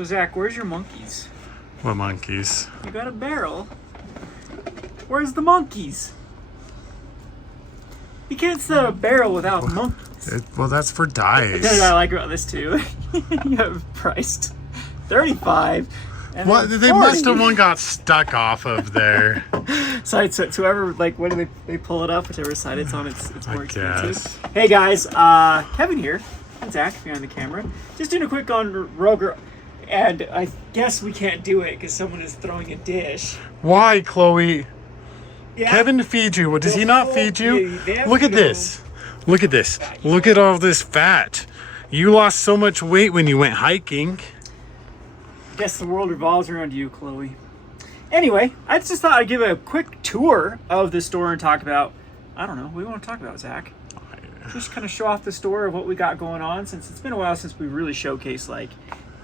So Zach, where's your monkeys? What monkeys? You got a barrel. Where's the monkeys? You can't set a barrel without monkeys. Well, that's for dice. I like about this too. You have priced $35. And What? then They 40. must have one got stuck off of there. So whoever, like, when they pull it up, whichever side it's on, it's more expensive. Guess. Hey guys, Kevin here, and Zach behind the camera. Just doing a quick on Roger, and I guess we can't do it because someone is throwing a dish. Why, Chloe? Yeah. Kevin feeds you. Does he not feed you? They Look at this. Look at this. Look at all this fat. You lost so much weight when you went hiking. Guess the world revolves around you, Chloe. Anyway, I just thought I'd give a quick tour of the store and talk about, I don't know, what do you want to talk about, Zach? Just kind of show off the store of what we got going on, since it's been a while since we really showcased like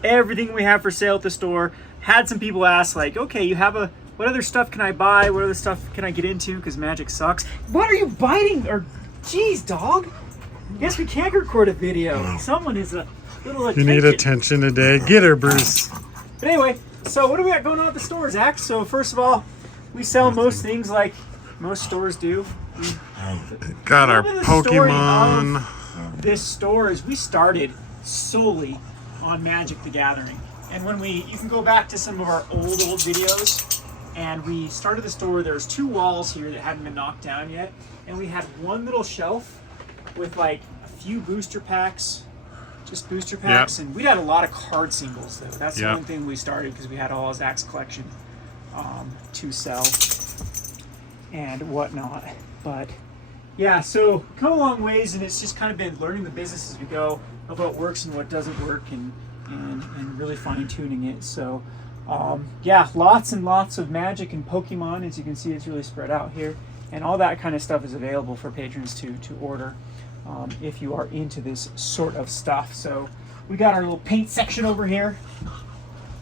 everything we have for sale at the store. Had some people ask like, okay, you have what other stuff can I buy? What other stuff can I get into? Because magic sucks. What are you biting? Or, jeez, dog. Guess we can't record a video. Someone is a little attention. You need attention today. Get her, Bruce. But anyway, so what do we got going on at the store, Zach? So first of all, we sell most things like most stores do. Got our The story Pokemon. of this store is we started solely on Magic the Gathering. And when you can go back to some of our old videos, and we started the store, there's 2 walls here that hadn't been knocked down yet, and we had one little shelf with like a few booster packs, just booster packs, and we had a lot of card singles though. That's the one thing we started because we had all Zach's collection to sell and whatnot. But yeah, so come a long ways, and it's just kind of been learning the business as we go of what works and what doesn't work, and really fine tuning it. So yeah, lots and lots of Magic and Pokemon. As you can see, it's really spread out here, and all that kind of stuff is available for patrons to order if you are into this sort of stuff. So we got our little paint section over here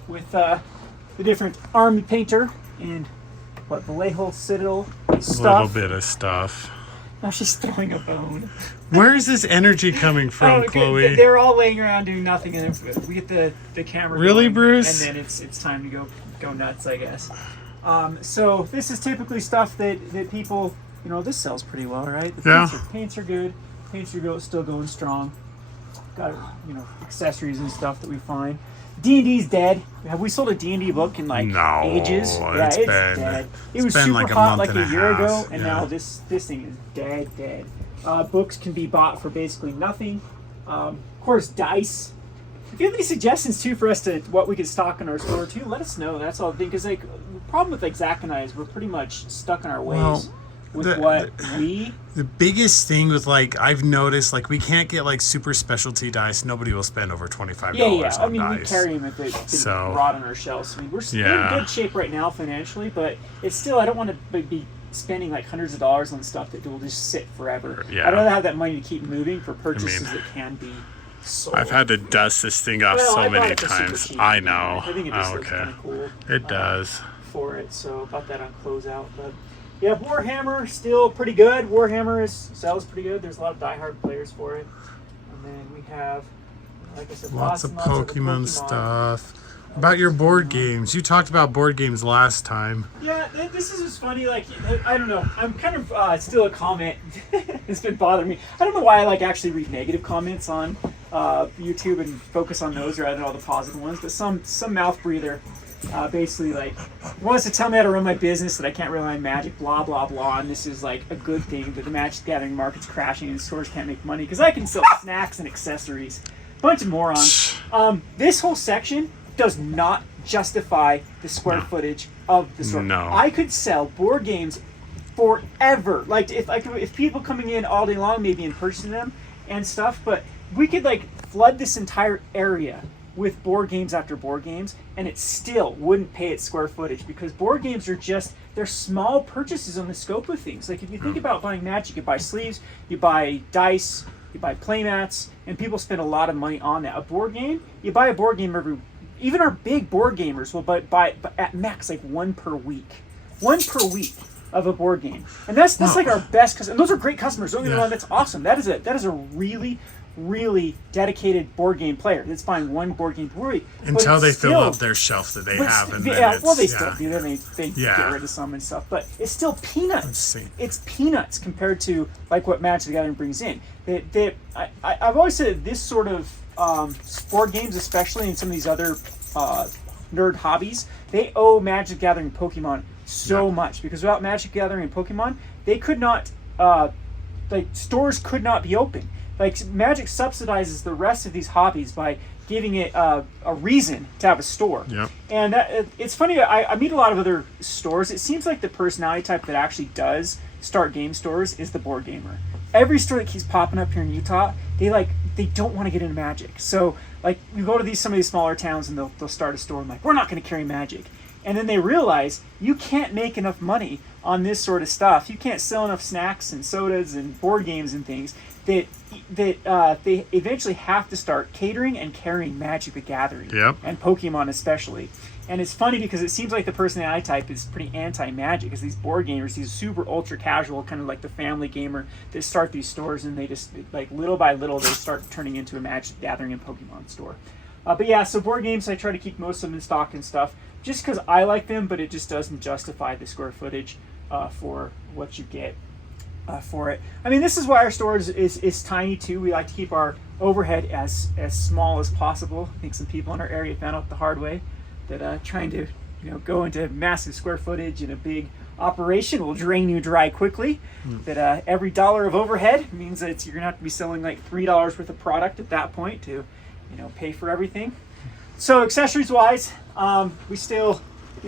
with the different army painter and Vallejo Citadel stuff. A little bit of stuff. Now she's throwing a bone. Where is this energy coming from, Chloe? They're all laying around doing nothing, and we get the camera really, going, Bruce? and then it's time to go nuts, I guess. So this is typically stuff that people, this sells pretty well, right? The paints are good. Paints are still going strong. Got accessories and stuff that we find. D&D's dead. Have we sold a D&D book in like ages? Yeah, it's dead. It was super like hot like a year ago, half, and now this thing is dead. Books can be bought for basically nothing. Of course, dice. If you have any suggestions too for us to what we could stock in our store too, let us know. That's all the thing. Because like the problem with like Zach and I is we're pretty much stuck in our ways. The biggest thing with like I've noticed like we can't get like super specialty dice. Nobody will spend over $25 on dice. I mean, we carry them if they rot on our shelves. I mean, we're in good shape right now financially, but it's still, I don't want to be spending like hundreds of dollars on stuff that will just sit forever. I'd rather have that money to keep moving for purchases that can be sold. I've had to dust this thing off so many times. I know. I think it just looks kind of cool. It does. For it, so about that on closeout, but. Yeah, Warhammer still pretty good. Warhammer sells pretty good. There's a lot of diehard players for it. And then we have, like I said, lots of Pokemon stuff. About your board games. You talked about board games last time. Yeah, this is just funny. Like, I don't know. I'm kind of still a comment. It's been bothering me. I don't know why I like actually read negative comments on YouTube and focus on those rather than all the positive ones. But some mouth breather. Basically, like, wants to tell me how to run my business, that I can't rely on Magic, blah, blah, blah, and this is, like, a good thing, that the Magic Gathering market's crashing and stores can't make money, because I can sell snacks and accessories. Bunch of morons. This whole section does not justify the square footage of the store. No. I could sell board games forever. Like, if people coming in all day long, maybe and purchasing them and stuff, but we could, like, flood this entire area with board games after board games, and it still wouldn't pay its square footage, because board games are they're small purchases on the scope of things. Like if you think about buying Magic, you buy sleeves, you buy dice, you buy playmats, and people spend a lot of money on that. A board game, you buy a board game even our big board gamers will buy at max like one per week of a board game, and that's like our best, and those are great customers. Don't get me wrong, that's awesome. That is a really really dedicated board game player that's buying one board game per week. Until they fill up their shelf that they have. And then yeah, well, they it's, still do. Then they get rid of some and stuff. But it's still peanuts. It's peanuts compared to like what Magic the Gathering brings in. I've always said that this sort of board games, especially in some of these other nerd hobbies, they owe Magic the Gathering and Pokemon so much, because without Magic the Gathering and Pokemon, they could not, like, stores could not be open. Like, Magic subsidizes the rest of these hobbies by giving it a reason to have a store. Yep. And it's funny, I meet a lot of other stores. It seems like the personality type that actually does start game stores is the board gamer. Every store that keeps popping up here in Utah, they don't want to get into Magic. So, like, you go to some of these smaller towns and they'll start a store and like, we're not going to carry Magic. And then they realize you can't make enough money on this sort of stuff. You can't sell enough snacks and sodas and board games and things that they eventually have to start catering and carrying Magic the Gathering. Yep. And Pokemon especially. And it's funny because it seems like the personality type is pretty anti-Magic, because these board gamers, these super ultra casual, kind of like the family gamer, that start these stores and they just, like, little by little, they start turning into a Magic the Gathering and Pokemon store. But yeah, so board games, I try to keep most of them in stock and stuff, just because I like them, but it just doesn't justify the square footage for what you get for it. I mean, this is why our store is tiny too. We like to keep our overhead as small as possible. I think some people in our area found out the hard way that trying to go into massive square footage in a big operation will drain you dry quickly. That every dollar of overhead means that you're gonna have to be selling like $3 worth of product at that point to pay for everything. So accessories wise, we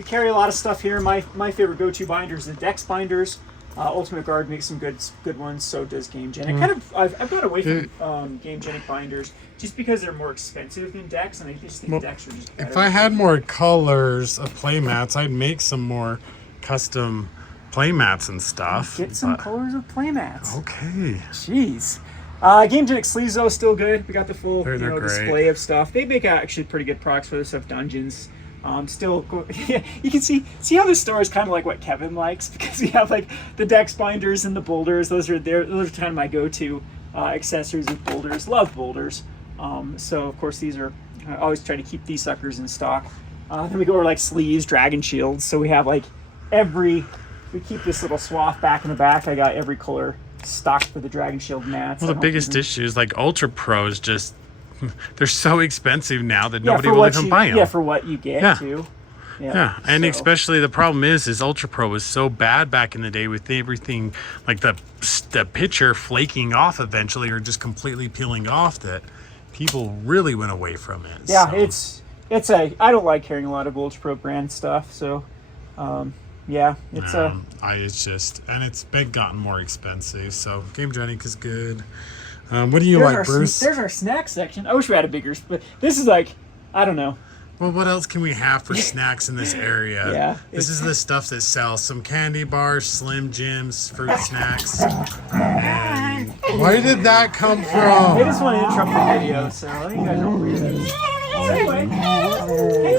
carry a lot of stuff here. My favorite go-to binders are the Dex binders. Ultimate Guard makes some good ones, so does Game Genic. I've got away from Game Genic binders just because they're more expensive than Dex, and I just think Dex are just better. If I had more colors of playmats, I'd make some more custom playmats and stuff. Get some colors of playmats. Okay. Jeez. Game Genic sleeves though still good. We got the full display of stuff. They make actually pretty good products for this stuff. Dungeons. You can see how this store is kind of like what Kevin likes, because we have like the Dex binders and the boulders. Those are kind of my go-to accessories with boulders. Love boulders. So of course I always try to keep these suckers in stock. Then we go over like sleeves, dragon shields. So we have like we keep this little swath back in the back. I got every color stocked for the dragon shield mats. Well, the biggest issue is like Ultra Pros they're so expensive now that nobody will even buy them. Yeah, for what you get too. Yeah, and especially the problem is Ultra Pro was so bad back in the day with everything, like the picture flaking off eventually or just completely peeling off, that people really went away from it. Yeah, so. I don't like carrying a lot of Ultra Pro brand stuff, so it's been gotten more expensive. So Game Genic is good. What do you like, Bruce? There's our snack section. I wish we had a bigger, but this is like, I don't know. Well, what else can we have for snacks in this area? Yeah. This is the stuff that sells. Some candy bars, Slim Jims, fruit snacks. And where did that come from? They just want to interrupt the video, so I think you guys don't read this. Anyway, hey,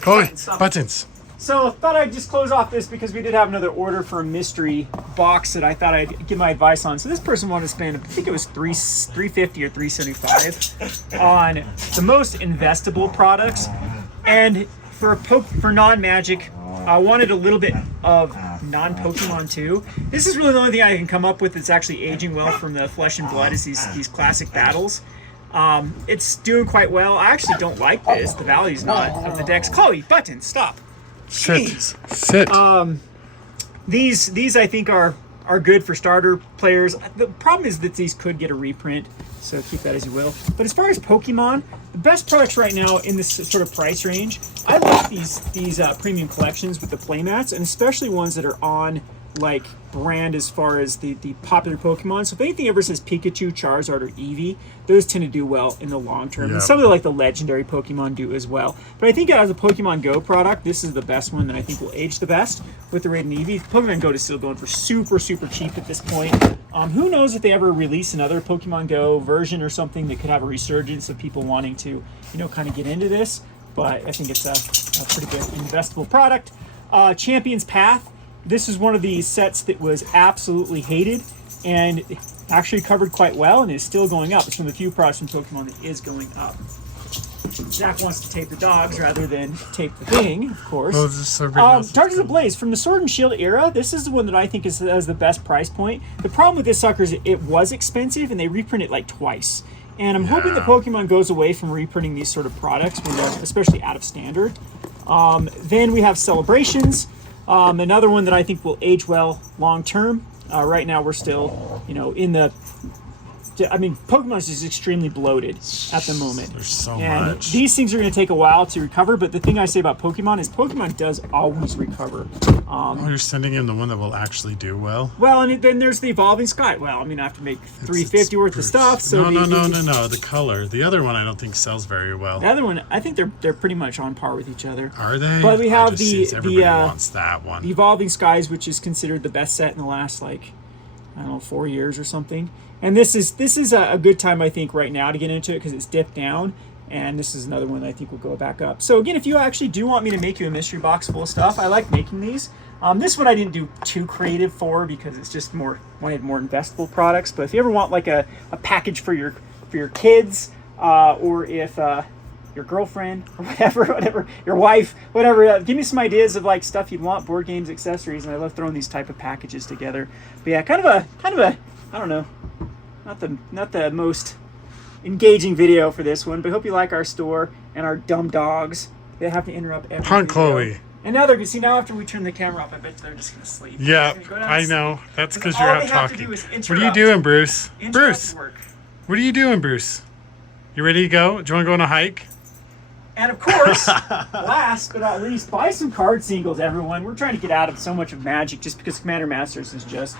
Chloe, buttons. So I thought I'd just close off this because we did have another order for a mystery box that I thought I'd give my advice on. So this person wanted to spend, I think it was $350 or $375 on the most investable products. And for non-Magic, I wanted a little bit of non-Pokemon too. This is really the only thing I can come up with that's actually aging well from the Flesh and Blood is these classic battles. It's doing quite well. I actually don't like this. The value's not of the decks. Chloe, buttons, stop. Sit. These I think are good for starter players. The problem is that these could get a reprint, so keep that as you will. But as far as Pokemon, the best products right now in this sort of price range, I like these premium collections with the playmats, and especially ones that are on like brand as far as the popular Pokemon. So if anything ever says Pikachu, Charizard, or Eevee, those tend to do well in the long term. Yep. And some of the legendary Pokemon do as well. But I think as a Pokemon Go product, this is the best one that I think will age the best with the Raid and Eevee. Pokemon Go is still going for super, super cheap at this point. Who knows if they ever release another Pokemon Go version or something that could have a resurgence of people wanting to, kind of get into this. But I think it's a pretty good investable product. Champion's Path. This is one of these sets that was absolutely hated. and actually recovered quite well and is still going up. It's one of the few products from Pokemon that is going up. Zach wants to tape the dogs rather than tape the thing, of course. Oh, this is so ridiculous. Darkness Ablaze, from the Sword and Shield era, this is the one that I think has the best price point. The problem with this sucker is it was expensive, and they reprint it like twice. And I'm hoping that Pokemon goes away from reprinting these sort of products, when they're especially out of standard. Then we have Celebrations, another one that I think will age well long term. Right now we're still, in the... I mean, Pokemon is just extremely bloated at the moment. There's so and much. These things are going to take a while to recover, but the thing I say about Pokemon is Pokemon does always recover. You're sending him the one that will actually do well? Well, and then there's the Evolving Sky. Well, I mean, I have to make $350 worth of stuff. So no. The color. The other one I don't think sells very well. The other one, I think they're pretty much on par with each other. Are they? But we have everybody wants that one. The Evolving Skies, which is considered the best set in the last, 4 years or something. And this is a good time, I think, right now to get into it because it's dipped down. And this is another one that I think will go back up. So again, if you actually do want me to make you a mystery box full of stuff, I like making these. This one I didn't do too creative for because it's just wanted more investable products. But if you ever want like a package for your kids, or if your girlfriend or whatever, your wife, whatever, give me some ideas of like stuff you'd want, board games, accessories, and I love throwing these type of packages together. But yeah, kind of a I don't know, not the most engaging video for this one, but I hope you like our store and our dumb dogs. They have to interrupt every Hunt video. Chloe. And now they're see now after we turn the camera off, I bet they're just gonna sleep. Yeah, Gonna go down I and know. That's because all you're they out have to talking. do is What are you doing, Bruce? Bruce, work. what are you doing, Bruce? You ready to go? Do you want to go on a hike? And of course, last but not least, buy some card singles, everyone. We're trying to get out of so much of Magic just because Commander Masters is just...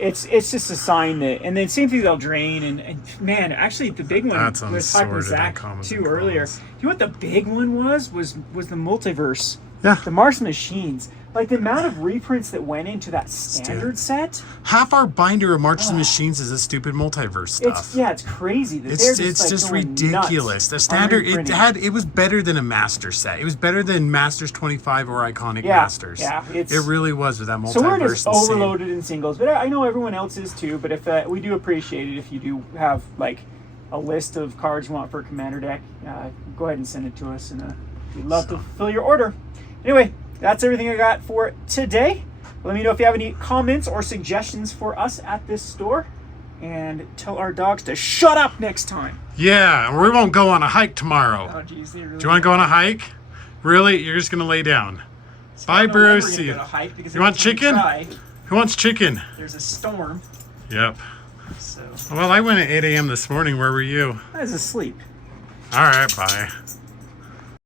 It's just a sign that... And then same thing with Eldraine. And man, actually the big one was talking with Zach too earlier. You know what the big one was the Multiverse. Yeah. The Mars Machines. Like the amount of reprints that went into that standard set. Half our binder of Marches and Machines is a stupid multiverse stuff. It's crazy. That It's they're just going ridiculous. The nuts standard on reprinting. it was better than a Master set. It was better than Masters 25 or Iconic Masters. Yeah, it really was with that multiverse. So we're just overloaded in singles, but I know everyone else is too. But if we do appreciate it if you do have like a list of cards you want for a Commander deck, go ahead and send it to us, and we'd love to fill your order. Anyway, that's everything I got for today. Let me know if you have any comments or suggestions for us at this store. And tell our dogs to shut up next time. Yeah, we won't go on a hike tomorrow. Oh, geez, they really do you want to go on a hike? Really? You're just going to lay down. Bye, Bruce. You want chicken? Who wants chicken? There's a storm. Yep. So Well, I went at 8 a.m. this morning. Where were you? I was asleep. All right, bye.